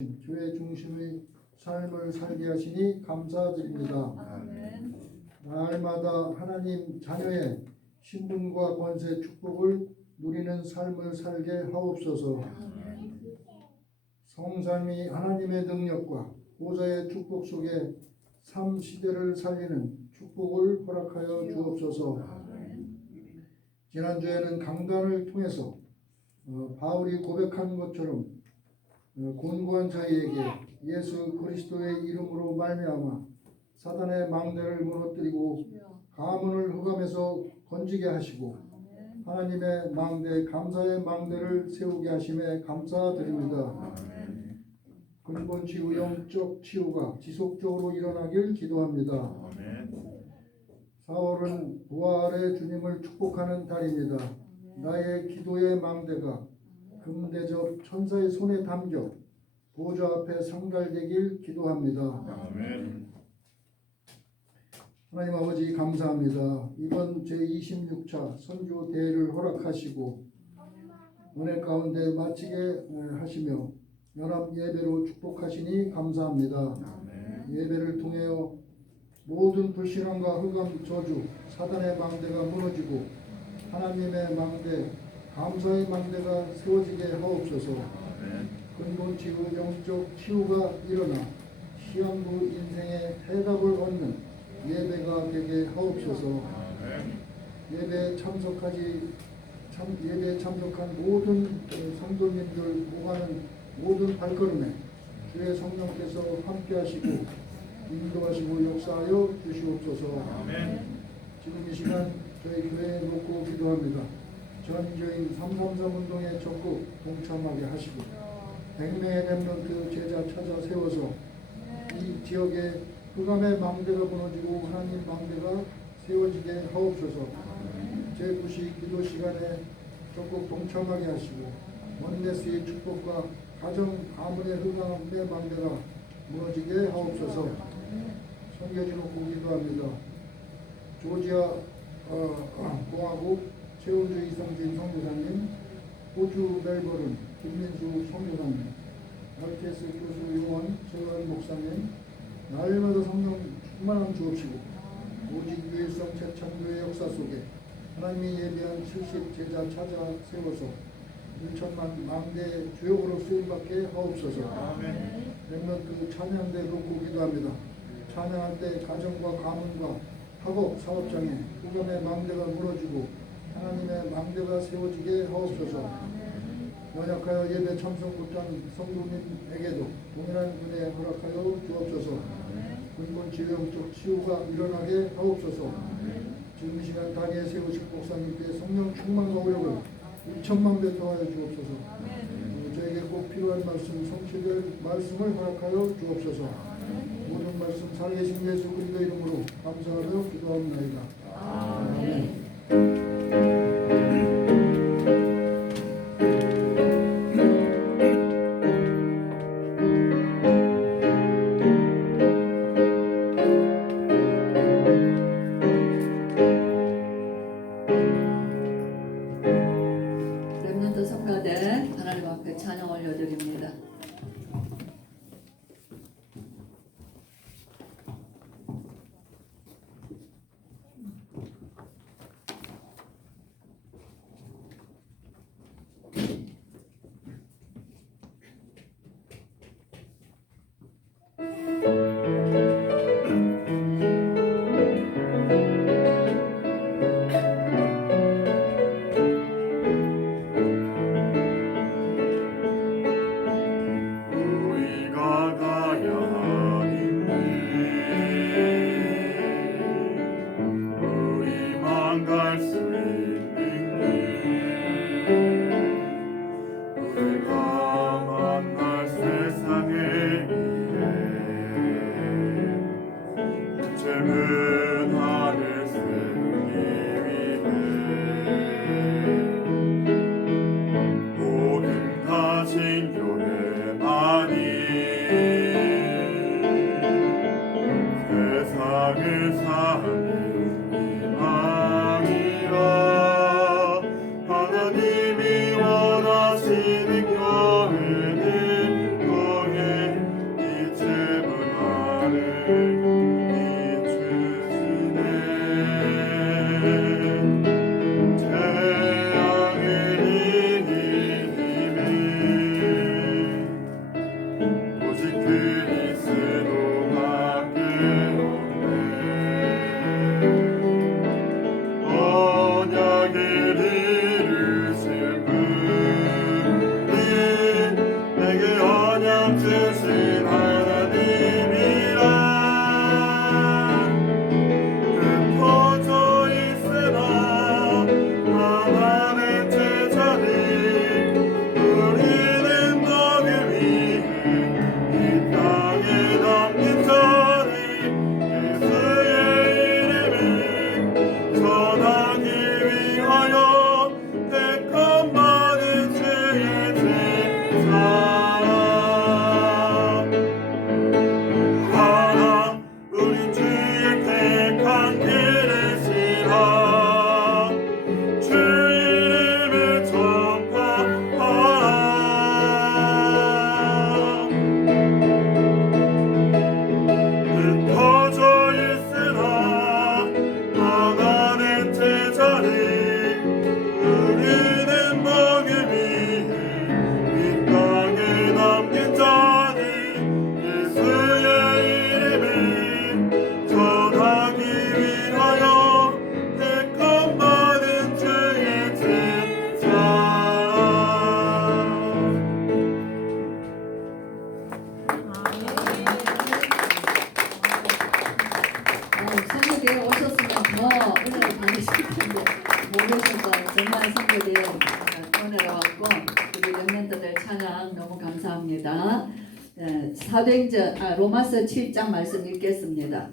교회 중심의 삶을 살게 하시니 감사드립니다. 아멘. 날마다 하나님 자녀의 신분과 권세 축복을 누리는 삶을 살게 하옵소서. 아멘. 성삼위 하나님의 능력과 보좌의 축복 속에 삶 시대를 살리는 축복을 허락하여 주옵소서. 아멘. 지난주에는 강단을 통해서 바울이 고백한 것처럼 곤고한 자에게 예수 그리스도의 이름으로 말미암아 사단의 망대를 무너뜨리고 가문을 흑암에서 건지게 하시고 아멘. 하나님의 망대 감사의 망대를 세우게 하심에 감사드립니다. 아멘. 근본 치유 영적 치유가 지속적으로 일어나길 기도합니다. 아멘. 4월은 부활의 주님을 축복하는 달입니다. 나의 기도의 망대가 금대접 천사의 손에 담겨 보좌 앞에 상달되길 기도합니다. 아멘. 하나님 아버지 감사합니다. 이번 제26차 선교 대회를 허락하시고 은혜 가운데 마치게 하시며 연합 예배로 축복하시니 감사합니다. 아멘. 예배를 통하여 모든 불신앙과 흑암 저주 사단의 망대가 무너지고 하나님의 망대 감사의 망대가 세워지게 하옵소서. 근본 치유 영적 치유가 일어나 시한부 인생의 해답을 얻는 예배가 되게 하옵소서. 예배에 참석한 모든 성도님들 오가는 모든 발걸음에 주의 성령께서 함께하시고 인도하시고 역사하여 주시옵소서. 지금 이 시간 저희 교회에 놓고 기도합니다. 전교인 333 운동에 적극 동참하게 하시고 100명의 렘넌트 제자 찾아 세워서 이 지역에 흑암의 망대가 무너지고 하나님 망대가 세워지게 하옵소서. 제9시 기도 시간에 적극 동참하게 하시고 원네스의 축복과 가정 가문의 흑암의 망대가 무너지게 하옵소서. 성교지 놓고 기도합니다. 조지아 공화국 최은주 이성진 성교사님, 호주 멜버른 김민수 성교사님, RTS 교수 용원 최원 목사님, 날마다 성령 충만함 주옵시고 오직 유일성 재창조의 역사 속에 하나님이 예비한 70 제자 찾아 세워서 1천만 망대 주역으로 쓰임받게 하옵소서. 렘넌트 찬양대 놓고 기도합니다. 찬양할 때 가정과 가문과 학업, 사업장에 흑암의 망대가 무너지고 하나님의 망대가 세워지게 하옵소서. 연약하여 예배 참석 못한 성도님에게도 동일한 은혜 허락하여 주옵소서. 근본 지형적 치유가 일어나게 하옵소서. 지금 이 시간 다리에 세우신 목사님께 성령 충만과 오력을 1천만 배 더하여 주옵소서. 저에게 꼭 필요한 말씀, 성취될 말씀을 허락하여 주옵소서. 모든 말씀 살아계신 예수 그리스도 이름으로 감사하며 기도합나이다. 아멘. 렘넌트 성가대 하나님 앞에 찬양 올려드립니다. 그리스도밖에 없네. 언약을 이루신 분이 내게 언약 주신 하나님이라. 흩어져 있으나 하나는 제자리 우리는 너를 위해 이 땅에 남긴 자리 예수의 이름을 전하기 위하여 택함 받은 주의 제자. 하나 우리 주의 택한 그릇이라. 주 이름을 전파하라. 흩어져 있으나 하나는 제자리 우리는 먹을 위해 이 땅에 남긴 자니 예수의 이름을 전하기 위하여 택함 받은 주의 제자. 선교대에 오셨으면 더 은혜를 받으실 텐데 모르셔서 정말 선교대에 은혜가 왔고 우리 렘넌트들 찬양 너무 감사합니다. 로마서 7장 말씀 읽겠습니다.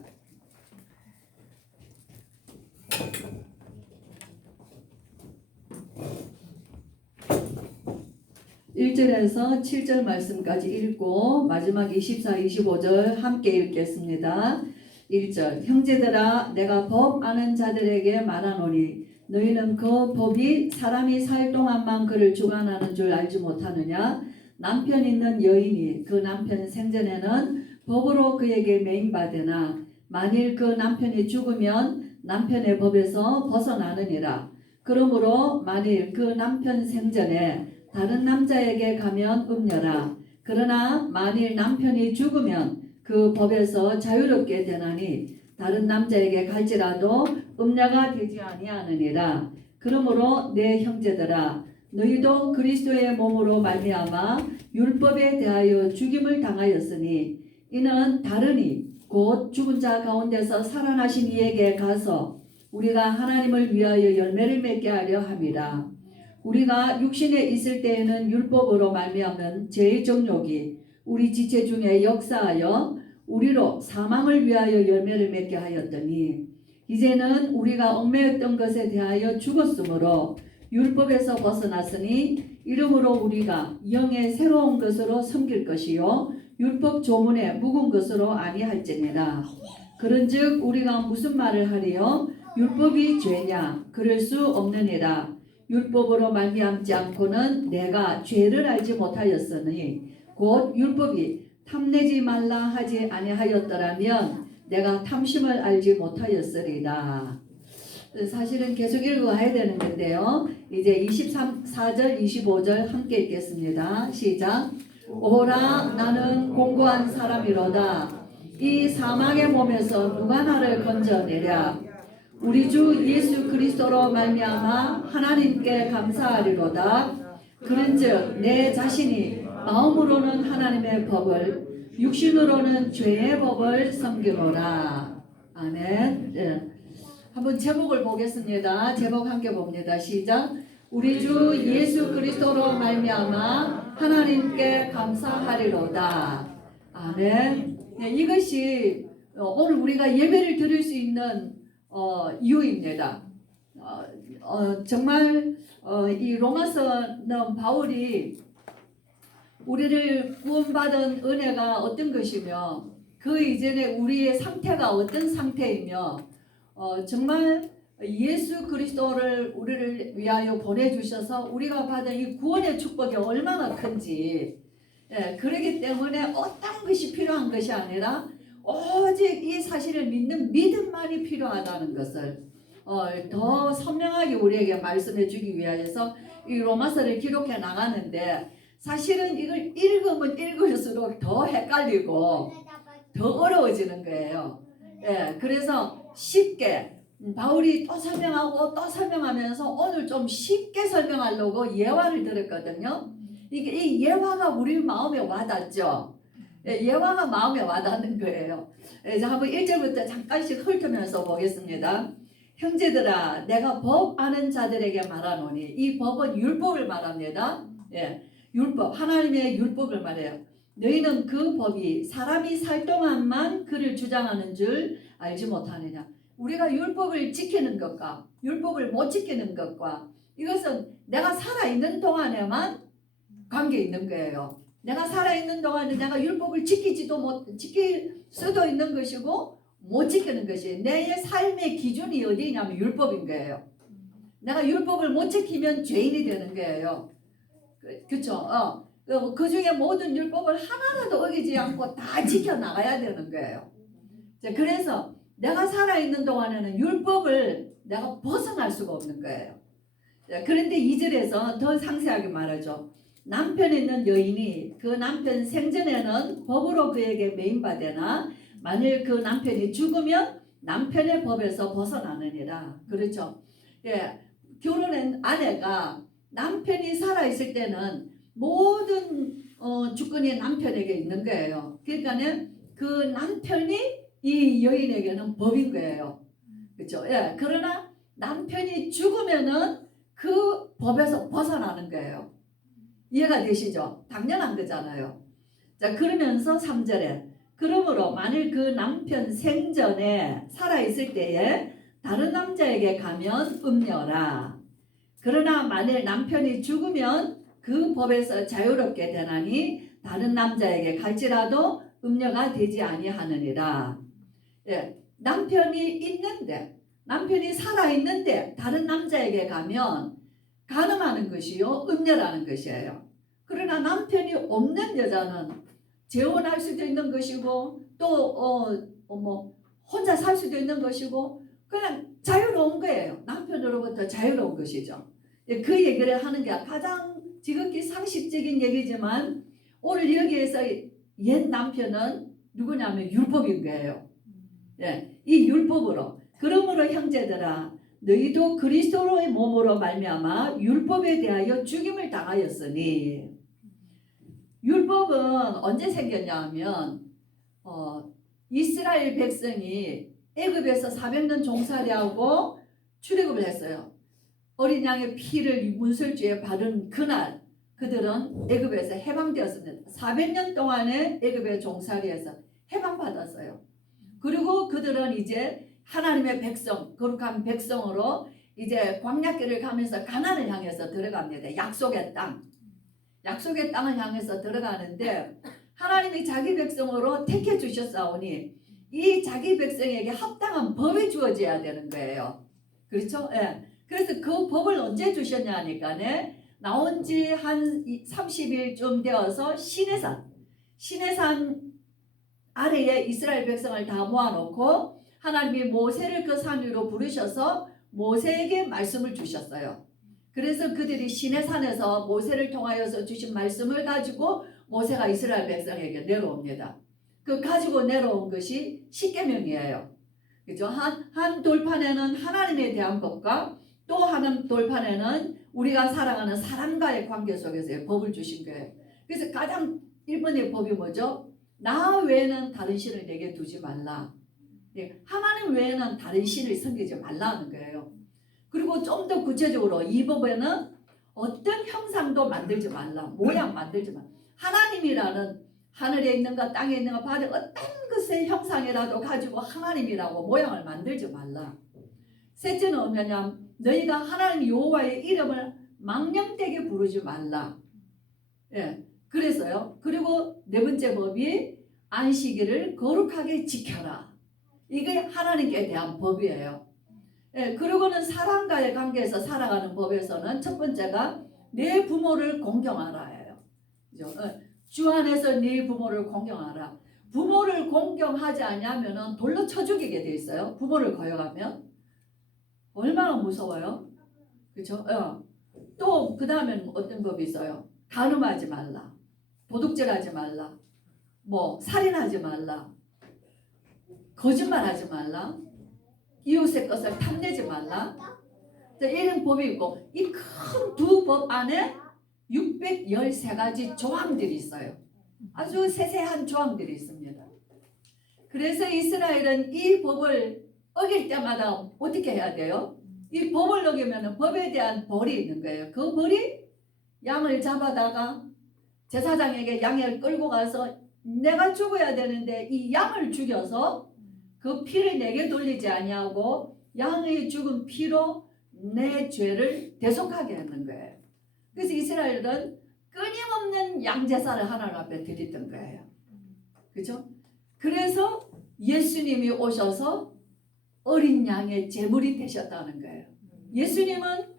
1절에서 7절 말씀까지 읽고 마지막 24, 25절 함께 읽겠습니다. 1절 형제들아 내가 법 아는 자들에게 말하노니 너희는 그 법이 사람이 살 동안만 그를 주관하는 줄 알지 못하느냐. 남편 있는 여인이 그 남편 생전에는 법으로 그에게 매인받으나 만일 그 남편이 죽으면 남편의 법에서 벗어나느니라. 그러므로 만일 그 남편 생전에 다른 남자에게 가면 음녀라. 그러나 만일 남편이 죽으면 그 법에서 자유롭게 되나니 다른 남자에게 갈지라도 음녀가 되지 아니하느니라. 그러므로 내 형제들아 너희도 그리스도의 몸으로 말미암아 율법에 대하여 죽임을 당하였으니 이는 다르니 곧 죽은 자 가운데서 살아나신 이에게 가서 우리가 하나님을 위하여 열매를 맺게 하려 함이라. 우리가 육신에 있을 때에는 율법으로 말미암는 죄의 정욕이 우리 지체 중에 역사하여 우리로 사망을 위하여 열매를 맺게 하였더니 이제는 우리가 얽매였던 것에 대하여 죽었으므로 율법에서 벗어났으니 이러므로 우리가 영의 새로운 것으로 섬길 것이요 율법 조문에 묵은 것으로 아니할지니라. 그런즉 우리가 무슨 말을 하리요? 율법이 죄냐? 그럴 수 없느니라. 율법으로 말미암지 않고는 내가 죄를 알지 못하였으니 곧 율법이 탐내지 말라 하지 아니하였더라면 내가 탐심을 알지 못하였으리라. 사실은 계속 읽어가야 되는 건데요. 이제 24절 25절 함께 읽겠습니다. 시작. 오라 나는 공고한 사람이로다. 이 사망의 몸에서 누가 나를 건져내랴. 우리 주 예수 그리스도로 말미암아 하나님께 감사하리로다. 그런즉 내 자신이 마음으로는 하나님의 법을 육신으로는 죄의 법을 섬기노라. 아멘. 네. 한번 제목을 보겠습니다. 제목 함께 봅니다. 시작. 우리 주 예수 그리스도로 말미암아 하나님께 감사하리로다. 아멘. 네, 이것이 오늘 우리가 예배를 드릴 수 있는 이유입니다. 정말 이 로마서는 바울이 우리를 구원받은 은혜가 어떤 것이며 그 이전에 우리의 상태가 어떤 상태이며 정말 예수 그리스도를 우리를 위하여 보내주셔서 우리가 받은 이 구원의 축복이 얼마나 큰지, 그렇기 때문에 어떤 것이 필요한 것이 아니라 오직 이 사실을 믿는 믿음만이 필요하다는 것을 더 선명하게 우리에게 말씀해 주기 위하여서 이 로마서를 기록해 나가는데, 사실은 이걸 읽으면 읽을수록 더 헷갈리고 더 어려워지는 거예요. 예, 그래서 쉽게 바울이 또 설명하고 또 설명하면서 오늘 좀 쉽게 설명하려고 예화를 들었거든요. 이 예화가 우리 마음에 와닿죠. 예, 예화가 마음에 와닿는 거예요. 이제 한번 1절부터 잠깐씩 훑으면서 보겠습니다. 형제들아, 내가 법 아는 자들에게 말하노니, 이 법은 율법을 말합니다. 예, 율법, 하나님의 율법을 말해요. 너희는 그 법이 사람이 살 동안만 그를 주장하는 줄 알지 못하느냐. 우리가 율법을 지키는 것과 율법을 못 지키는 것과 이것은 내가 살아있는 동안에만 관계 있는 거예요. 내가 살아있는 동안에 내가 율법을 지킬 수도 있는 것이고 못 지키는 것이 내 삶의 기준이 어디냐면 율법인 거예요. 내가 율법을 못 지키면 죄인이 되는 거예요. 그렇죠? 그 중에 모든 율법을 하나라도 어기지 않고 다 지켜나가야 되는 거예요. 그래서 내가 살아있는 동안에는 율법을 내가 벗어날 수가 없는 거예요. 그런데 2절에서 더 상세하게 말하죠. 남편이 있는 여인이 그 남편 생전에는 법으로 그에게 매인받으나 만일 그 남편이 죽으면 남편의 법에서 벗어나느니라. 그렇죠? 예, 결혼한 아내가 남편이 살아있을 때는 모든 주권이 남편에게 있는 거예요. 그러니까 그 남편이 이 여인에게는 법인 거예요. 그렇죠? 예, 그러나 남편이 죽으면은 그 법에서 벗어나는 거예요. 이해가 되시죠? 당연한 거잖아요. 자, 그러면서 3절에 그러므로 만일 그 남편 생전에 살아있을 때에 다른 남자에게 가면 음녀라. 그러나 만일 남편이 죽으면 그 법에서 자유롭게 되나니 다른 남자에게 갈지라도 음녀가 되지 아니하느니라. 예, 남편이 살아있는데 다른 남자에게 가면 간음하는 것이요 음녀라는 것이에요. 그러나 남편이 없는 여자는 재혼할 수도 있는 것이고 또 혼자 살 수도 있는 것이고 그냥 자유로운 거예요. 남편으로부터 자유로운 것이죠. 그 얘기를 하는 게 가장 지극히 상식적인 얘기지만 오늘 여기에서 옛 남편은 누구냐면 율법인 거예요. 예, 이 율법으로 그러므로 형제들아 너희도 그리스도의 몸으로 말미암아 율법에 대하여 죽임을 당하였으니 율법은 언제 생겼냐 하면 이스라엘 백성이 애굽에서 400년 종살이하고 출애굽을 했어요. 어린 양의 피를 문설주에 바른 그날 그들은 애굽에서 해방되었습니다. 400년 동안의 애굽의 종살이에서 해방받았어요. 그리고 그들은 이제 하나님의 백성, 거룩한 백성으로 이제 광야길을 가면서 가나안을 향해서 들어갑니다. 약속의 땅을 향해서 들어가는데 하나님이 자기 백성으로 택해 주셨사오니 이 자기 백성에게 합당한 법이 주어져야 되는 거예요. 그렇죠? 예. 그래서 그 법을 언제 주셨냐 하니까 나온 지 한 30일쯤 되어서 시내산 아래에 이스라엘 백성을 다 모아놓고 하나님이 모세를 그 산 위로 부르셔서 모세에게 말씀을 주셨어요. 그래서 그들이 시내산에서 모세를 통하여서 주신 말씀을 가지고 모세가 이스라엘 백성에게 내려옵니다. 그 가지고 내려온 것이 십계명이에요. 그죠? 한 돌판에는 하나님에 대한 법과 또 한 돌판에는 우리가 살아가는 사람과의 관계 속에서의 법을 주신 거예요. 그래서 가장 1번의 법이 뭐죠? 나 외에는 다른 신을 내게 두지 말라. 하나님 외에는 다른 신을 섬기지 말라는 거예요. 그리고 좀 더 구체적으로 이 법에는 어떤 형상도 만들지 말라. 모양 만들지 말라. 하나님이라는 하늘에 있는 것, 땅에 있는 것, 바다에 어떤 것의 형상이라도 가지고 하나님이라고 모양을 만들지 말라. 셋째는 뭐냐? 너희가 하나님 여호와의 이름을 망령되게 부르지 말라. 예, 그래서요. 그리고 네 번째 법이 안식일을 거룩하게 지켜라. 이게 하나님께 대한 법이에요. 예, 그리고는 사람과의 관계에서 살아가는 법에서는 첫 번째가 내 부모를 공경하라예요. 그죠? 주 안에서 네 부모를 공경하라. 부모를 공경하지 않으면은 돌로 쳐 죽이게 돼 있어요. 부모를 거역하면 얼마나 무서워요. 그렇죠? 또 그 다음에는 어떤 법이 있어요? 간음하지 말라, 도둑질하지 말라, 뭐 살인하지 말라, 거짓말하지 말라, 이웃의 것을 탐내지 말라. 이런 법이 있고 이 큰 두 법 안에 613가지 조항들이 있어요. 아주 세세한 조항들이 있습니다. 그래서 이스라엘은 이 법을 어길 때마다 어떻게 해야 돼요? 이 법을 어기면 법에 대한 벌이 있는 거예요. 그 벌이 양을 잡아다가 제사장에게 양을 끌고 가서 내가 죽어야 되는데 이 양을 죽여서 그 피를 내게 돌리지 아니하고 양의 죽은 피로 내 죄를 대속하게 하는 거예요. 그래서 이스라엘은 끊임없는 양제사를 하나님 앞에 드리던 거예요. 그죠? 그래서 예수님이 오셔서 어린 양의 제물이 되셨다는 거예요. 예수님은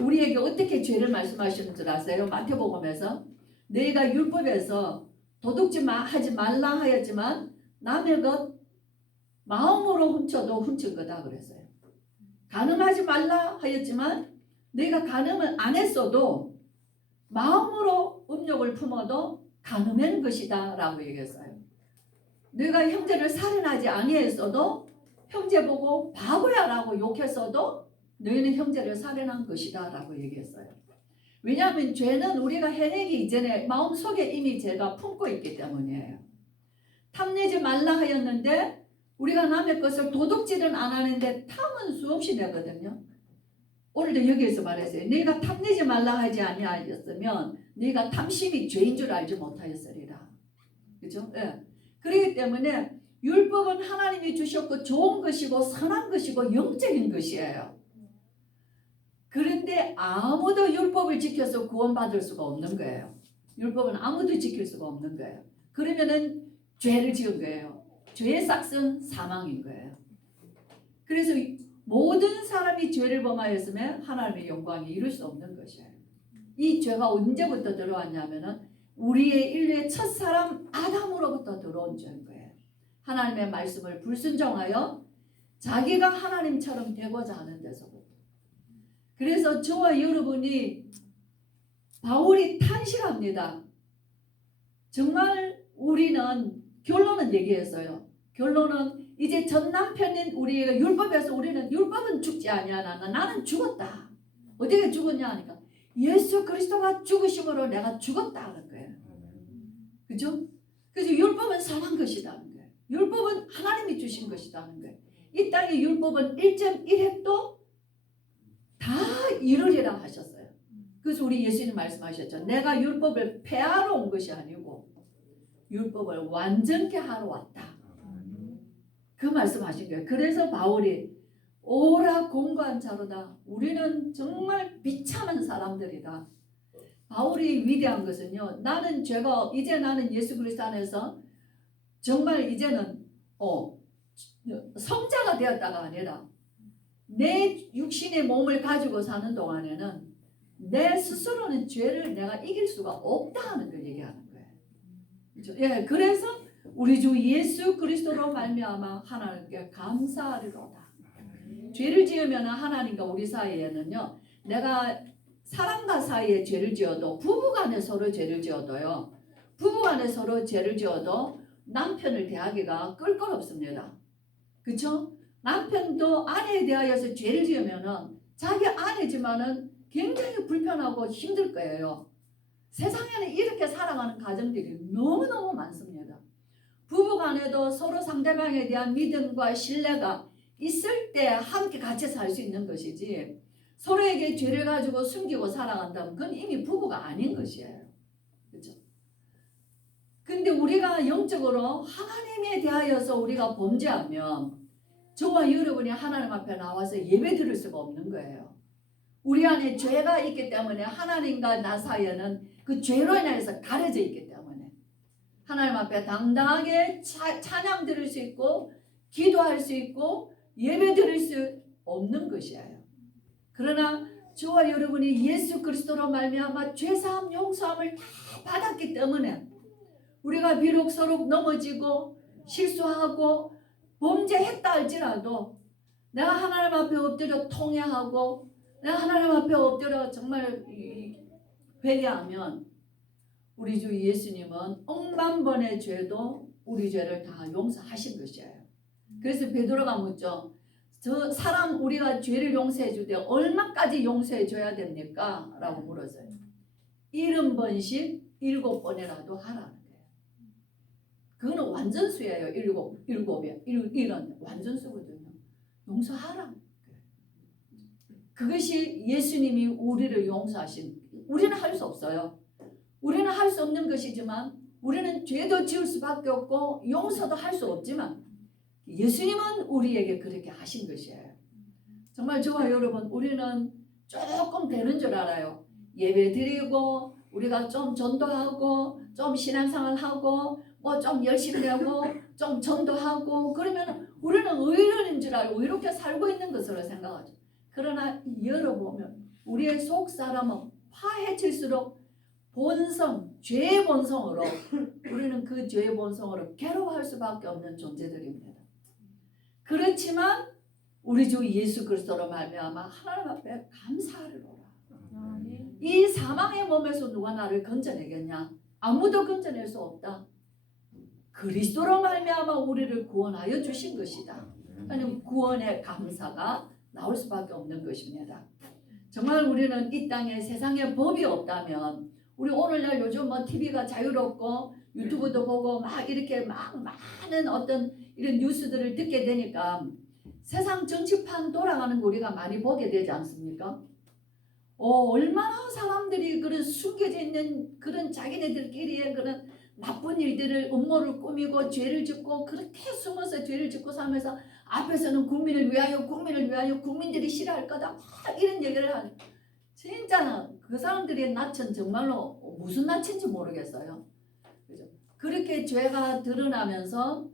우리에게 어떻게 죄를 말씀하시는 줄 아세요? 마태복음에서 너희가 율법에서 도둑질 하지 말라 하였지만 남의 것 마음으로 훔쳐도 훔친 거다 그랬어요. 간음하지 말라 하였지만 너희가 간음을 안 했어도 마음으로 음욕을 품어도 간음한 것이다 라고 얘기했어요. 너희가 형제를 살인하지 아니했어도 형제 보고 바보야 라고 욕했어도 너희는 형제를 살인한 것이다 라고 얘기했어요. 왜냐하면 죄는 우리가 해내기 이전에 마음속에 이미 죄가 품고 있기 때문이에요. 탐내지 말라 하였는데 우리가 남의 것을 도둑질은 안 하는데 탐은 수없이 내거든요. 오늘도 여기에서 말했어요. 너희가 탐내지 말라 하지 아니하였으면 너희가 탐심이 죄인 줄 알지 못하였으리라. 그죠? 예. 그렇기 때문에 율법은 하나님이 주셨고 좋은 것이고 선한 것이고 영적인 것이에요. 그런데 아무도 율법을 지켜서 구원받을 수가 없는 거예요. 율법은 아무도 지킬 수가 없는 거예요. 그러면은 죄를 지은 거예요. 죄의 삭은 사망인 거예요. 그래서 모든 사람이 죄를 범하였으면 하나님의 영광이 이룰 수 없는 것이에요. 이 죄가 언제부터 들어왔냐면은 우리의 인류의 첫사람 아담으로부터 들어온 죄인 거예요. 하나님의 말씀을 불순종하여 자기가 하나님처럼 되고자 하는 데서부터. 그래서 저와 여러분이 바울이 탄식합니다. 정말 우리는 결론은 얘기했어요. 결론은 이제 전 남편인 우리가 율법에서 우리는 율법은 죽지 아니야. 나는 죽었다. 어떻게 죽었냐 하니까 예수 그리스도가 죽으심으로 내가 죽었다 하는 거예요. 그죠? 그래서 율법은 선한 것이라는 거예요. 율법은 하나님이 주신 것이라는 거예요. 이 땅의 율법은 1.1획도 다 이루리라 하셨어요. 그래서 우리 예수님 말씀하셨죠. 내가 율법을 폐하러 온 것이 아니고 율법을 완전케 하러 왔다. 그 말씀하신 거예요. 그래서 바울이 오라 공고한 자로다. 우리는 정말 비참한 사람들이다. 바울이 위대한 것은요. 나는 죄가 이제 나는 예수 그리스도 안에서 정말 이제는 성자가 되었다가 아니라 내 육신의 몸을 가지고 사는 동안에는 내 스스로는 죄를 내가 이길 수가 없다 하는 걸 얘기하는 거예요. 그렇죠? 예, 그래서 우리 주 예수 그리스도로 말미암아 하나님께 감사하리로다. 죄를 지으면 하나님과 우리 사이에는요. 내가 사람과 사이에 죄를 지어도 부부간에 서로 죄를 지어도요. 부부간에 서로 죄를 지어도 남편을 대하기가 껄끄럽습니다. 그렇죠? 남편도 아내에 대하여서 죄를 지으면은 자기 아내지만은 굉장히 불편하고 힘들 거예요. 세상에는 이렇게 살아가는 가정들이 너무너무 많습니다. 부부간에도 서로 상대방에 대한 믿음과 신뢰가 있을 때 함께 같이 살 수 있는 것이지 서로에게 죄를 가지고 숨기고 살아간다면 그건 이미 부부가 아닌 것이에요. 그렇죠? 근데 우리가 영적으로 하나님에 대하여서 우리가 범죄하면 저와 여러분이 하나님 앞에 나와서 예배 드릴 수가 없는 거예요. 우리 안에 죄가 있기 때문에 하나님과 나 사이에는 그 죄로 인해서 가려져 있기 때문에 하나님 앞에 당당하게 찬양 드릴 수 있고 기도할 수 있고 예배 드릴 수 없는 것이에요. 그러나 저와 여러분이 예수 그리스도로 말미암아 죄사함 용서함을 다 받았기 때문에 우리가 비록 서로 넘어지고 실수하고 범죄했다 할지라도 내가 하나님 앞에 엎드려 통회하고 내가 하나님 앞에 엎드려 정말 회개하면 우리 주 예수님은 억만 번의 죄도 우리 죄를 다 용서하신 것이에요. 그래서 베드로가 묻죠. 저 사람 우리가 죄를 용서해 줄 때 얼마까지 용서해 줘야 됩니까? 라고 물었어요. 70번씩 7번이라도 하라는 거예요. 그거는 완전수예요. 1은 완전수거든요. 용서하라. 그것이 예수님이 우리를 용서하신. 우리는 할 수 없어요. 우리는 할 수 없는 것이지만 우리는 죄도 지을 수밖에 없고 용서도 할 수 없지만 예수님은 우리에게 그렇게 하신 것이에요. 정말 저와 여러분 우리는 조금 되는 줄 알아요. 예배 드리고 우리가 좀 전도하고 좀 신앙생활하고 뭐 좀 열심히 하고 좀 전도하고 그러면 우리는 의인인 줄 알고 이렇게 살고 있는 것으로 생각하죠. 그러나 열어보면 우리의 속 사람은 파헤칠수록 본성, 죄의 본성으로 우리는 그 죄의 본성으로 괴로워할 수밖에 없는 존재들입니다. 그렇지만 우리 주 예수 그리스도로 말미암아 하나님 앞에 감사하리로라. 이 사망의 몸에서 누가 나를 건져내겠냐? 아무도 건져낼 수 없다. 그리스도로 말미암아 우리를 구원하여 주신 것이다. 하나님 구원의 감사가 나올 수밖에 없는 것입니다. 정말 우리는 이 땅에 세상에 법이 없다면 우리 오늘날 요즘 뭐 TV가 자유롭고 유튜브도 보고 막 이렇게 막 많은 어떤 이런 뉴스들을 듣게 되니까 세상 정치판 돌아가는 거 우리가 많이 보게 되지 않습니까? 얼마나 사람들이 그런 숨겨져 있는 그런 자기네들끼리의 그런 나쁜 일들을 음모를 꾸미고 죄를 짓고 그렇게 숨어서 죄를 짓고 살면서 앞에서는 국민을 위하여 국민들이 싫어할 거다 막 이런 얘기를 하는 진짜 그 사람들의 낯은 정말로 무슨 낯인지 모르겠어요. 그죠? 그렇게 죄가 드러나면서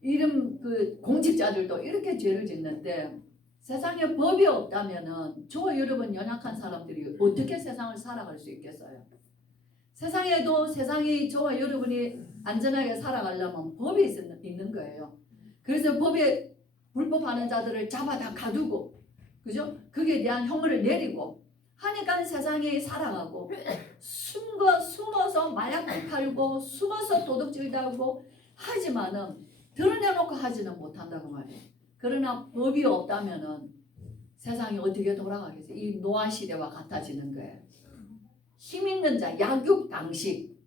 이런 그 공직자들도 이렇게 죄를 짓는데 세상에 법이 없다면은 저와 여러분 연약한 사람들이 어떻게 세상을 살아갈 수 있겠어요? 세상에도 세상이 저와 여러분이 안전하게 살아가려면 법이 있는 거예요. 그래서 법에 불법하는 자들을 잡아 다 가두고, 그죠? 거기에 대한 형을 내리고 하니까 세상이 살아가고 숨어서 마약도 팔고 숨어서 도둑질도 하고 하지만은 드러내놓고 하지는 못한다고 말이에요. 그러나 법이 없다면은 세상이 어떻게 돌아가겠어요? 이 노아 시대와 같아지는 거예요. 힘 있는 자, 약육강식.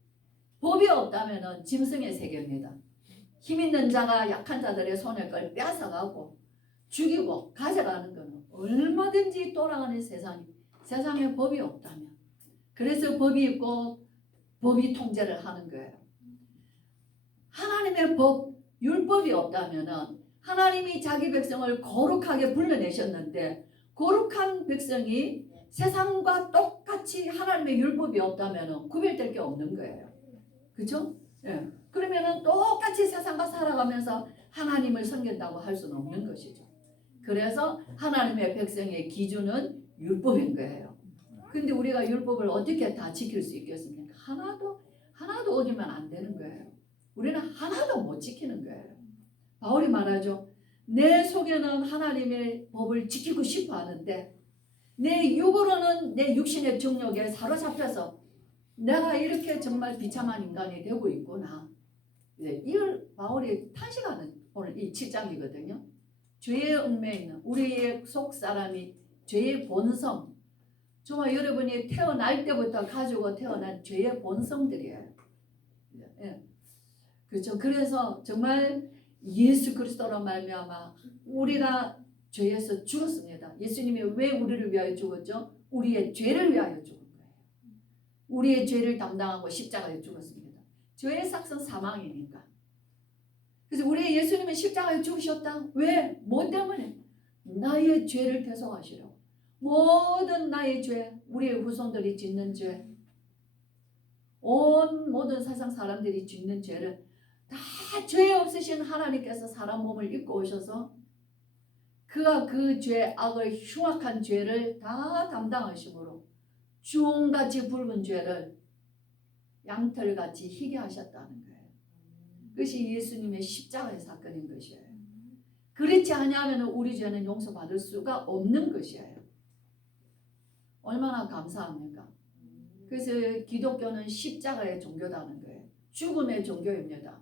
법이 없다면은 짐승의 세계입니다. 힘 있는 자가 약한 자들의 손을 끌 뺏어가고 죽이고 가져가는 것은 얼마든지 돌아가는 세상에 법이 없다면. 그래서 법이 있고 법이 통제를 하는 거예요. 하나님의 법, 율법이 없다면은 하나님이 자기 백성을 거룩하게 불러내셨는데 거룩한 백성이 세상과 똑같이 하나님의 율법이 없다면 구별될 게 없는 거예요. 그렇죠? 예. 그러면은 똑같이 세상과 살아가면서 하나님을 섬긴다고 할 수는 없는 것이죠. 그래서 하나님의 백성의 기준은 율법인 거예요. 근데 우리가 율법을 어떻게 다 지킬 수 있겠습니까? 하나도 어기면 안 되는 거예요. 우리는 하나도 못 지키는 거예요. 바울이 말하죠. 내 속에는 하나님의 법을 지키고 싶어 하는데 내 육으로는 내 육신의 정욕에 사로잡혀서 내가 이렇게 정말 비참한 인간이 되고 있구나. 이걸 바울이 탄식하는 오늘 이 7장이거든요. 죄의 얽매여 있는 우리의 속 사람이 죄의 본성, 저와 여러분이 태어날 때부터 가지고 태어난 죄의 본성들이에요. 예. 그렇죠. 그래서 정말 예수 그리스도로 말미암아 우리가 죄에서 죽었습니다. 예수님이 왜 우리를 위하여 죽었죠? 우리의 죄를 위하여 죽은 거예요. 우리의 죄를 담당하고 십자가에 죽었습니다. 죄의 삭은 사망이니까. 그래서 우리 예수님은 십자가에 죽으셨다. 왜? 뭐 때문에? 나의 죄를 대속하시려고. 모든 나의 죄, 우리의 후손들이 짓는 죄, 온 모든 세상 사람들이 짓는 죄를 다 죄 없으신 하나님께서 사람 몸을 입고 오셔서 그가 그 죄, 악을 흉악한 죄를 다 담당하심으로 주홍같이 붉은 죄를 양털같이 희게 하셨다는 거예요. 그것이 예수님의 십자가의 사건인 것이에요. 그렇지 않으면 우리 죄는 용서받을 수가 없는 것이에요. 얼마나 감사합니까? 그래서 기독교는 십자가의 종교다는 거예요. 죽음의 종교입니다.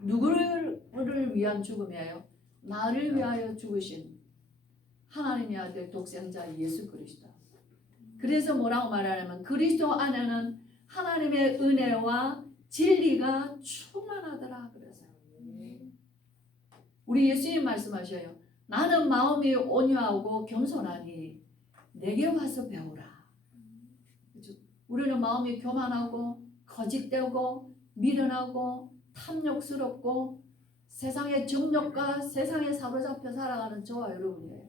누구를 위한 죽음이에요? 나를 위하여 죽으신 하나님의 아들 독생자 예수 그리스도. 그래서 뭐라고 말하냐면 그리스도 안에는 하나님의 은혜와 진리가 충만하더라 그래서. 우리 예수님 말씀하셔요. 나는 마음이 온유하고 겸손하니 내게 와서 배우라. 그렇죠? 우리는 마음이 교만하고 거짓되고 미련하고 탐욕스럽고 세상의 정욕과 세상에 사로잡혀 살아가는 저와 여러분이에요.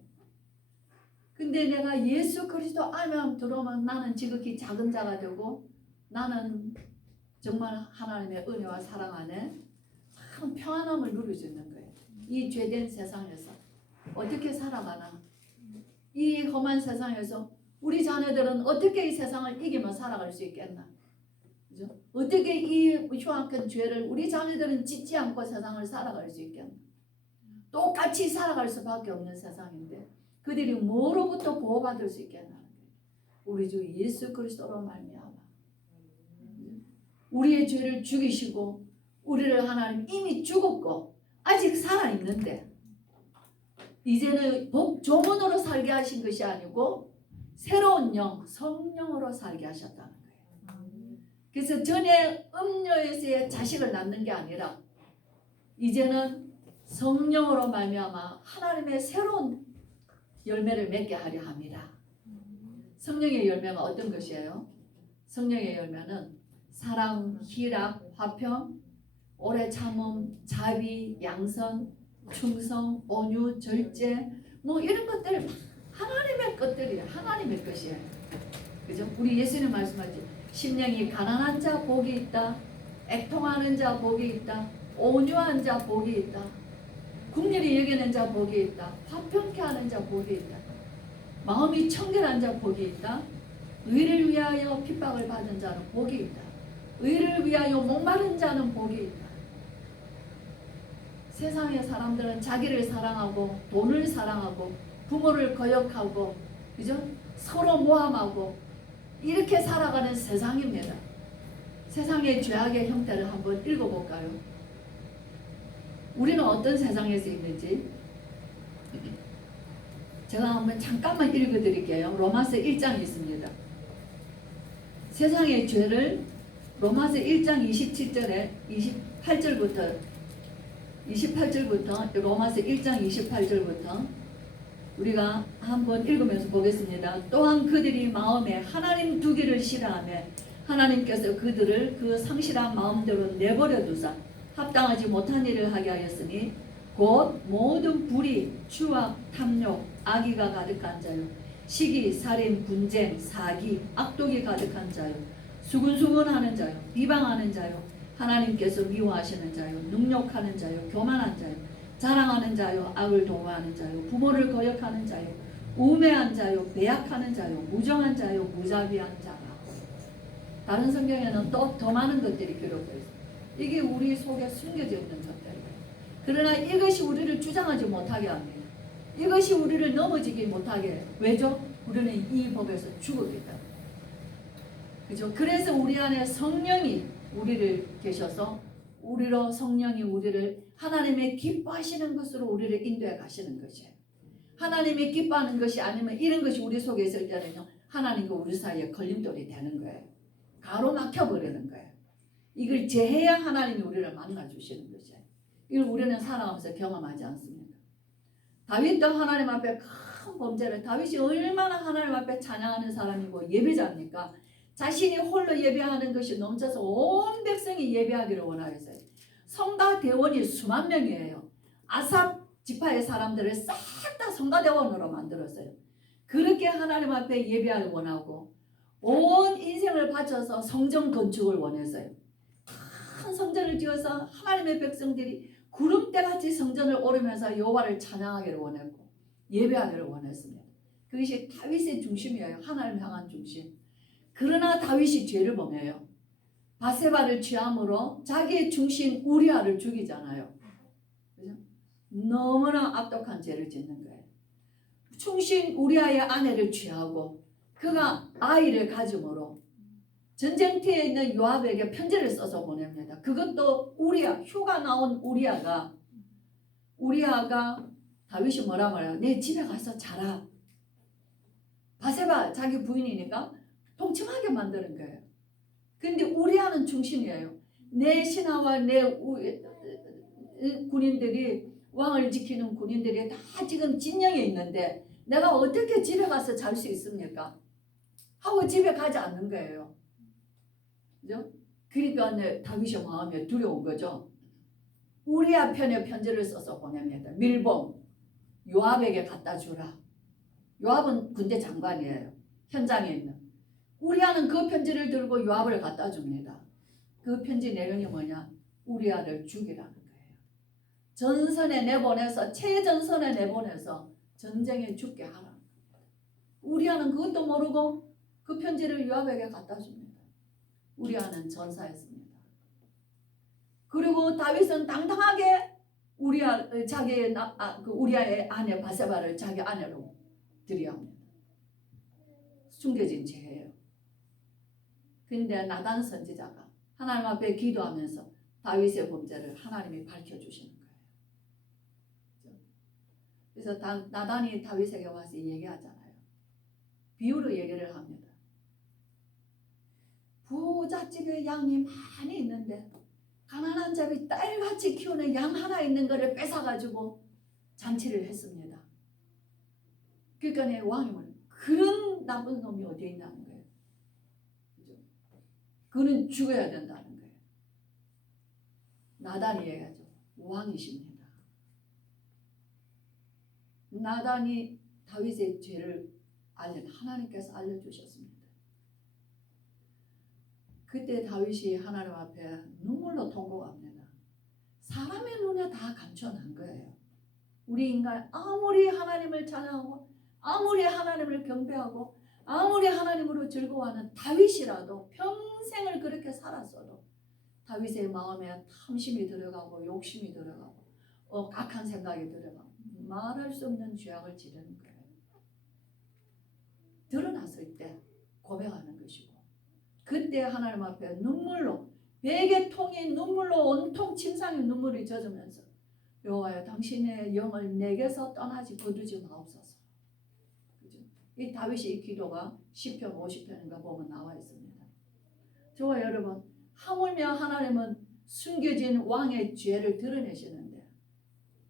근데 내가 예수 그리스도 안에 들어오면 나는 지극히 작은 자가 되고 나는 정말 하나님의 은혜와 사랑 안에 참 평안함을 누릴 수 있는 거예요. 이 죄된 세상에서 어떻게 살아가나? 이 험한 세상에서 우리 자녀들은 어떻게 이 세상을 이기며 살아갈 수 있겠나? 그죠? 어떻게 이 흉악한 죄를 우리 자녀들은 짓지 않고 세상을 살아갈 수 있겠나? 똑같이 살아갈 수밖에 없는 세상인데 그들이 뭐로부터 보호받을 수 있겠나? 우리 주 예수 그리스도로 말미암아 우리의 죄를 죽이시고 우리를 하나님 이미 죽었고 아직 살아있는데 이제는 조문으로 살게 하신 것이 아니고 새로운 영, 성령으로 살게 하셨다는 거예요. 그래서 전에 음료에서의 자식을 낳는 게 아니라 이제는 성령으로 말미암아 하나님의 새로운 열매를 맺게 하려 합니다. 성령의 열매가 어떤 것이에요? 성령의 열매는 사랑, 희락, 화평, 오래 참음, 자비, 양선, 충성, 온유, 절제 뭐 이런 것들 하나님의 것들이에요. 하나님의 것이에요. 그죠? 우리 예수님 말씀하지 심령이 가난한 자 복이 있다. 애통하는 자 복이 있다. 온유한 자 복이 있다. 긍휼히 여기는 자 복이 있다. 화평케 하는 자 복이 있다. 마음이 청결한 자 복이 있다. 의를 위하여 핍박을 받은 자는 복이 있다. 의를 위하여 목마른 자는 복이 있다. 세상의 사람들은 자기를 사랑하고 돈을 사랑하고 부모를 거역하고 그죠? 서로 모함하고 이렇게 살아가는 세상입니다. 세상의 죄악의 형태를 한번 읽어볼까요? 우리는 어떤 세상에서 있는지 제가 한번 잠깐만 읽어드릴게요. 로마서 1장이 있습니다. 세상의 죄를 로마서 1장 27절에 28절부터 로마서 1장 28절부터 우리가 한번 읽으면서 보겠습니다. 또한 그들이 마음에 하나님 두기를 싫어하며 하나님께서 그들을 그 상실한 마음대로 내버려 두사 합당하지 못한 일을 하게 하였으니 곧 모든 불의, 추악, 탐욕, 악의가 가득한 자요 시기, 살인, 분쟁, 사기, 악독이 가득한 자요 수근수근하는 자요 비방하는 자요 하나님께서 미워하시는 자요 능욕하는 자요 교만한 자요 자랑하는 자요 악을 도모하는 자요 부모를 거역하는 자요 우매한 자요 배약하는 자요 무정한 자요 무자비한 자라. 다른 성경에는 또 더 많은 것들이 기록되어 있습니다. 이게 우리 속에 숨겨져 있는 것들이에요. 그러나 이것이 우리를 주장하지 못하게 합니다. 이것이 우리를 넘어지지 못하게 해요. 왜죠? 우리는 이 법에서 죽었기 때문에. 그죠? 그래서 우리 안에 성령이 우리를 계셔서 우리로 성령이 우리를 하나님의 기뻐하시는 것으로 우리를 인도해 가시는 것이에요. 하나님이 기뻐하는 것이 아니면 이런 것이 우리 속에 있을 때는요. 하나님과 우리 사이에 걸림돌이 되는 거예요. 가로막혀버리는 거예요. 이걸 제해야 하나님이 우리를 만나주시는 것이에요. 이걸 우리는 살아가면서 경험하지 않습니까? 다윗도 하나님 앞에 큰 범죄를 다윗이 얼마나 하나님 앞에 찬양하는 사람이고 예배자입니까? 자신이 홀로 예배하는 것이 넘쳐서 온 백성이 예배하기를 원하였어요. 성가대원이 수만 명이에요. 아삽 지파의 사람들을 싹 다 성가대원으로 만들었어요. 그렇게 하나님 앞에 예배하길 원하고 온 인생을 바쳐서 성전 건축을 원했어요. 큰 성전을 지어서 하나님의 백성들이 구름대같이 성전을 오르면서 여호와를 찬양하기를 원했고 예배하기를 원했습니다. 그것이 다윗의 중심이에요. 하나님 향한 중심. 그러나 다윗이 죄를 범해요. 바세바를 취함으로 자기의 중심 우리아를 죽이잖아요. 그죠? 너무나 악독한 죄를 짓는 거예요. 충신 우리아의 아내를 취하고 그가 아이를 가짐으로 전쟁터에 있는 요압에게 편지를 써서 보냅니다. 그것도 우리야, 휴가 나온 우리야가 다윗이 뭐라 말해요? 내 집에 가서 자라. 바세바 자기 부인이니까 동침하게 만드는 거예요. 근데 우리야는 중심이에요. 내 신하와 내 군인들이, 왕을 지키는 군인들이 다 지금 진영에 있는데 내가 어떻게 집에 가서 잘 수 있습니까? 하고 집에 가지 않는 거예요. 그죠? 그러니까 다윗의 마음이 두려운 거죠. 우리야 편에 편지를 써서 보냅니다. 밀봉, 요압에게 갖다 주라. 요압은 군대 장관이에요. 현장에 있는. 우리야는 그 편지를 들고 요압을 갖다 줍니다. 그 편지 내용이 뭐냐? 우리야를 죽이라는 거예요. 전선에 내보내서, 최전선에 내보내서 전쟁에 죽게 하라는 거예요. 우리야는 그것도 모르고 그 편지를 요압에게 갖다 줍니다. 우리야는 전사했습니다. 그리고 다윗은 당당하게 우리야의 아내 바세바를 자기 아내로 들여야 합니다. 숨겨진 죄예요. 근데 나단 선지자가 하나님 앞에 기도하면서 다윗의 범죄를 하나님이 밝혀주시는 거예요. 그래서 나단이 다윗에게 와서 얘기하잖아요. 비유로 얘기를 합니다. 부잣집에 양이 많이 있는데 가난한 집이 딸같이 키우는 양 하나 있는 거를 뺏어가지고 잔치를 했습니다. 그러니까 내 왕이 뭐냐? 그런 나쁜 놈이 어디에 있냐는 거예요. 그죠? 그는 죽어야 된다는 거예요. 나단이 얘기하죠. 왕이십니다. 나단이 다윗의 죄를 하나님께서 알려주셨습니다. 그때 다윗이 하나님 앞에 눈물로 통곡합니다. 사람의 눈에 다 감춰난 거예요. 우리 인간 아무리 하나님을 찬양하고 아무리 하나님을 경배하고 아무리 하나님으로 즐거워하는 다윗이라도 평생을 그렇게 살았어도 다윗의 마음에 탐심이 들어가고 욕심이 들어가고 악한 생각이 들어가고 말할 수 없는 죄악을 지르는 거예요. 드러났을 때 고백하는 것이고 그때 하나님 앞에 눈물로 베개 통이 눈물로 온통 침상에 눈물이 젖으면서 여호와여 당신의 영을 내게서 떠나지 거두지 마옵소서. 그죠? 이 다윗의 이 기도가 시편 50편인가 보면 나와 있습니다. 저와 여러분 하물며 하나님은 숨겨진 왕의 죄를 드러내시는데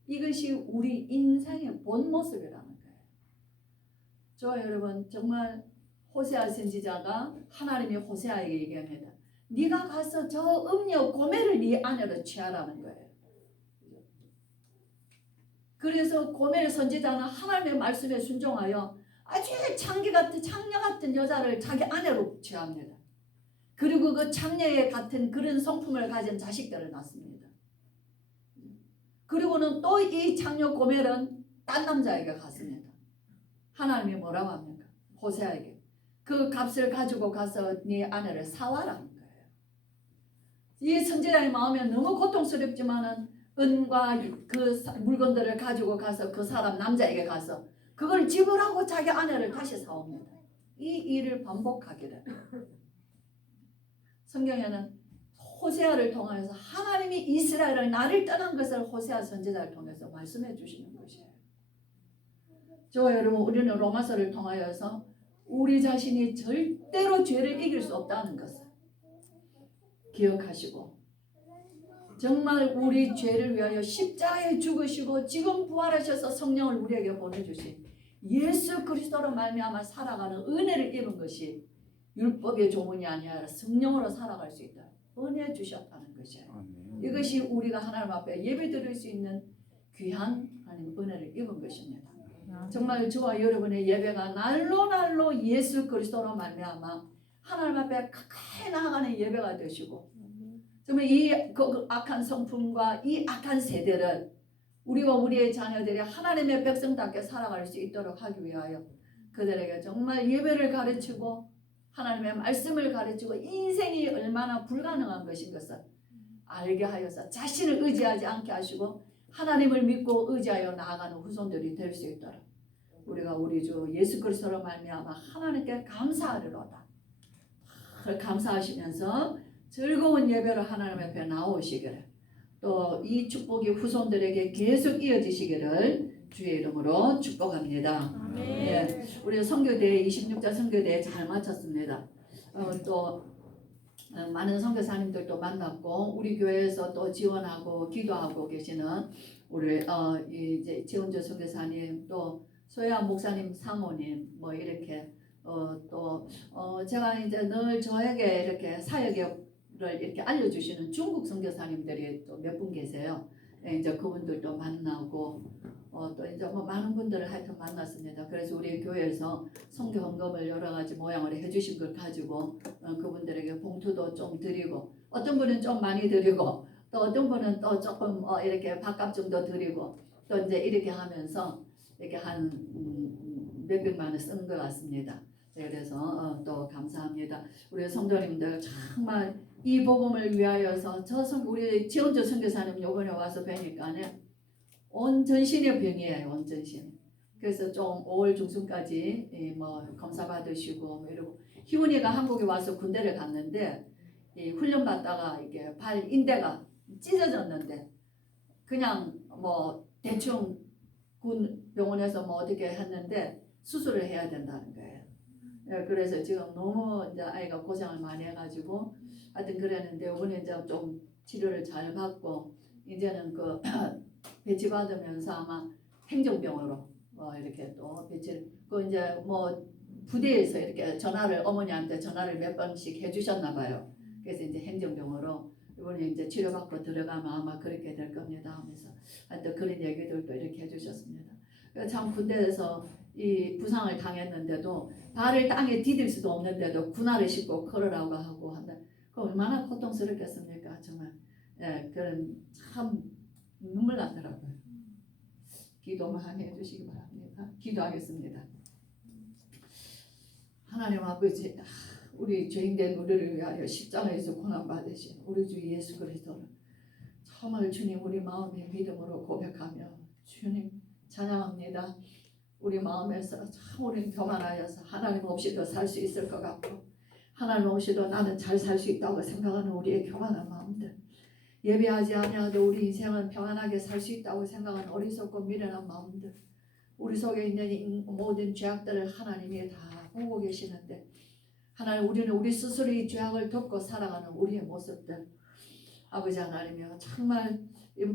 이것이 우리 인생의 본 모습이라는 거예요. 저와 여러분 정말 호세아 선지자가 하나님이 호세아에게 얘기합니다. 네가 가서 저 음녀 고멜을 네 아내로 취하라는 거예요. 그래서 고멜 선지자는 하나님의 말씀에 순종하여 아주 창녀 같은 여자를 자기 아내로 취합니다. 그리고 그 창녀에 같은 그런 성품을 가진 자식들을 낳습니다. 그리고는 또 이 창녀 고멜은 딴 남자에게 갔습니다. 하나님이 뭐라고 합니까? 호세아에게 그 값을 가지고 가서 네 아내를 사와라는 거예요. 이 선지자의 마음에 너무 고통스럽지만은 은과 그 물건들을 가지고 가서 그 사람 남자에게 가서 그걸 지불하고 자기 아내를 다시 사옵니다. 이 일을 반복하기를. 성경에는 호세아를 통해서 하나님이 이스라엘을 나를 떠난 것을 호세아 선지자를 통해서 말씀해 주시는 것이에요. 저와 여러분 우리는 로마서를 통하여서 우리 자신이 절대로 죄를 이길 수 없다는 것을 기억하시고 정말 우리 죄를 위하여 십자가에 죽으시고 지금 부활하셔서 성령을 우리에게 보내주신 예수 그리스도로 말미암아 살아가는 은혜를 입은 것이 율법의 조문이 아니라 성령으로 살아갈 수 있다. 은혜 주셨다는 것이에요. 이것이 우리가 하나님 앞에 예배드릴 수 있는 귀한 하나님 은혜를 입은 것입니다. 정말 저와 여러분의 예배가 날로 예수 그리스도로 말미암아 하나님 앞에 가까이 나아가는 예배가 되시고 정말 이 악한 성품과 이 악한 세대를 우리와 우리의 자녀들이 하나님의 백성답게 살아갈 수 있도록 하기 위하여 그들에게 정말 예배를 가르치고 하나님의 말씀을 가르치고 인생이 얼마나 불가능한 것인 것을 알게 하여서 자신을 의지하지 않게 하시고 하나님을 믿고 의지하여 나아가는 후손들이 될 수 있도록 우리가 우리 주 예수 그리스도로 말미암아 하나님께 감사하리로다. 감사하시면서 즐거운 예배로 하나님 앞에 나오시기를, 또 이 축복이 후손들에게 계속 이어지시기를 주의 이름으로 축복합니다. 예, 우리 선교대 26자 선교대 잘 마쳤습니다. 또 많은 선교사님들도 만났고 우리 교회에서 또 지원하고 기도하고 계시는 우리 이제 지원조 선교사님, 또 소혜한 목사님 사모님, 뭐 이렇게 또 제가 이제 늘 저에게 이렇게 사역을 이렇게 알려주시는 중국 선교사님들이 또 몇 분 계세요. 이제 그분들도 만나고 또 이제 뭐 많은 분들을 하여튼 만났습니다. 그래서 우리 교회에서 선교 헌금을 여러 가지 모양으로 해주신 걸 가지고 그분들에게 봉투도 좀 드리고, 어떤 분은 좀 많이 드리고, 또 어떤 분은 또 조금 이렇게 밥값 정도 드리고, 또 이제 이렇게 하면서 이렇게 한 몇백만 원 쓰는 것 같습니다. 그래서 또 감사합니다. 우리 성도님들 정말 이 복음을 위하여서 우리 지원조 선교사님 요번에 와서 뵈니까 온 전신의 병이에요. 온 전신. 그래서 좀 5월 중순까지 뭐 검사 받으시고 뭐 이러고, 희훈이가 한국에 와서 군대를 갔는데 훈련 받다가 이게 발 인대가 찢어졌는데 그냥 뭐 대충 군 병원에서 뭐 어떻게 했는데 수술을 해야 된다는 거예요. 그래서 지금 너무 이제 아이가 고생을 많이 해가지고 하여튼 그랬는데, 이번에 이제 좀 치료를 잘 받고 이제는 그 배치 받으면서 아마 행정병으로 이렇게 또 배치를, 그 이제 뭐 부대에서 이렇게 어머니한테 전화를 몇 번씩 해주셨나 봐요. 그래서 이제 행정병으로 이번에 이제 치료받고 들어가면 아마 그렇게 될 겁니다 하면서 하여튼 그런 얘기들도 이렇게 해주셨습니다. 참 군대에서 이 부상을 당했는데도 발을 땅에 디딜 수도 없는데도 군화를 신고 걸으라고 하고 한다. 그 얼마나 고통스럽겠습니까 정말. 그런 참 눈물 나더라고요. 기도 많이 해주시기 바랍니다. 기도하겠습니다. 하나님 아버지, 우리 죄인된 우리를 위하여 십자가에서 고난받으신 우리 주 예수 그리스도를 정말 주님 우리 마음의 믿음으로 고백하며 주님 찬양합니다. 우리 마음에서 참 우리는 교만하여서 하나님 없이도 살 수 있을 것 같고, 하나님 없이도 나는 잘 살 수 있다고 생각하는 우리의 교만한 마음들, 예배하지 아니하도 우리 인생은 평안하게 살 수 있다고 생각하는 어리석고 미련한 마음들, 우리 속에 있는 이 모든 죄악들을 하나님이 다 보고 계시는데, 하나님 우리는 우리 스스로 이 죄악을 덮고 살아가는 우리의 모습들, 아버지 하나님이여 정말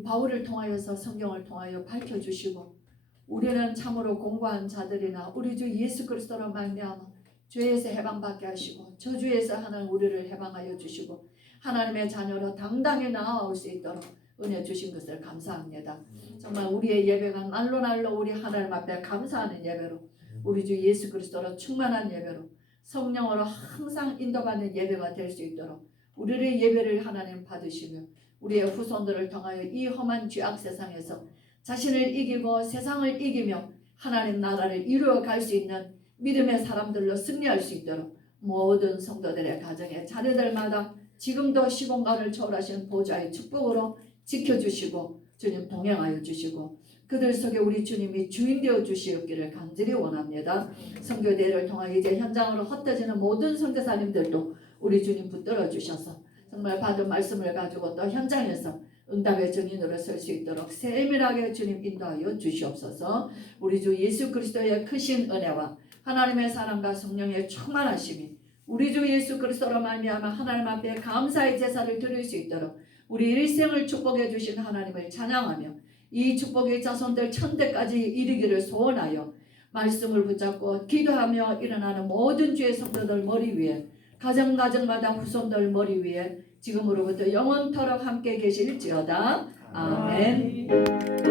바울을 통하여서 성경을 통하여 밝혀주시고, 우리는 참으로 공고한 자들이나 우리 주 예수 그리스도로 말미암아 죄에서 해방받게 하시고 저주에서 하나님 우리를 해방하여 주시고 하나님의 자녀로 당당히 나아올 수 있도록 은혜 주신 것을 감사합니다. 정말 우리의 예배가 날로 우리 하나님 앞에 감사하는 예배로, 우리 주 예수 그리스도로 충만한 예배로, 성령으로 항상 인도받는 예배가 될 수 있도록 우리의 예배를 하나님 받으시며 우리의 후손들을 통하여 이 험한 죄악 세상에서 자신을 이기고 세상을 이기며 하나님 나라를 이루어 갈 수 있는 믿음의 사람들로 승리할 수 있도록 모든 성도들의 가정에 자녀들마다 지금도 시공간을 초월하신 보좌의 축복으로 지켜주시고 주님 동행하여 주시고 그들 속에 우리 주님이 주인 되어 주시옵기를 간절히 원합니다. 선교대회를 통해 이제 현장으로 흩어지는 모든 선교사님들도 우리 주님 붙들어 주셔서 정말 받은 말씀을 가지고 또 현장에서 응답의 증인으로 설 수 있도록 세밀하게 주님 인도하여 주시옵소서. 우리 주 예수 그리스도의 크신 은혜와 하나님의 사랑과 성령의 충만하심이 우리 주 예수 그리스도로 말미암아 하나님 앞에 감사의 제사를 드릴 수 있도록 우리 일생을 축복해 주신 하나님을 찬양하며 이 축복의 자손들 천대까지 이르기를 소원하여 말씀을 붙잡고 기도하며 일어나는 모든 주의 성도들 머리 위에, 가정마다 후손들 머리 위에 지금으로부터 영원토록 함께 계실지어다. 아멘.